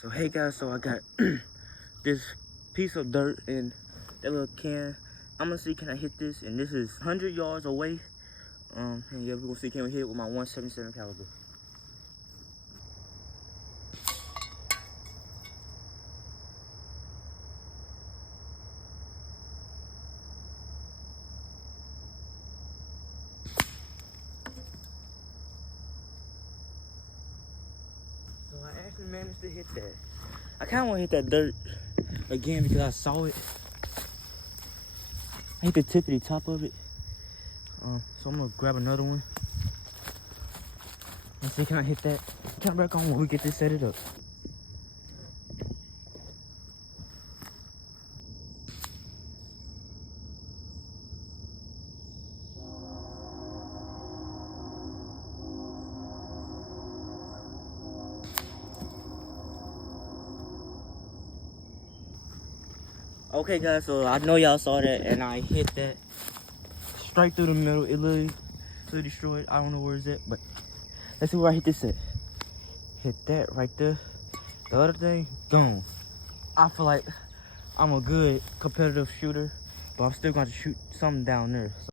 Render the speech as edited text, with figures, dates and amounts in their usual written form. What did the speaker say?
So hey guys, so I got this piece of dirt in that little can. I'm gonna see can I hit this, and this is 100 yards away. And yeah, we're gonna see can we hit it with my 177 caliber. So I actually managed to hit that. I kind of want to hit that dirt again because I saw it. I hit the tippity top of it. So I'm gonna grab another one and see can I hit that. Turn back on when we get this set it up. Okay guys, so I know y'all saw that and I hit that straight through the middle. It literally destroyed. I don't know where it's at, but let's see where I hit this at. Hit that right there. The other thing, gone. I feel like I'm a good competitive shooter, but I'm still going to shoot something down there. So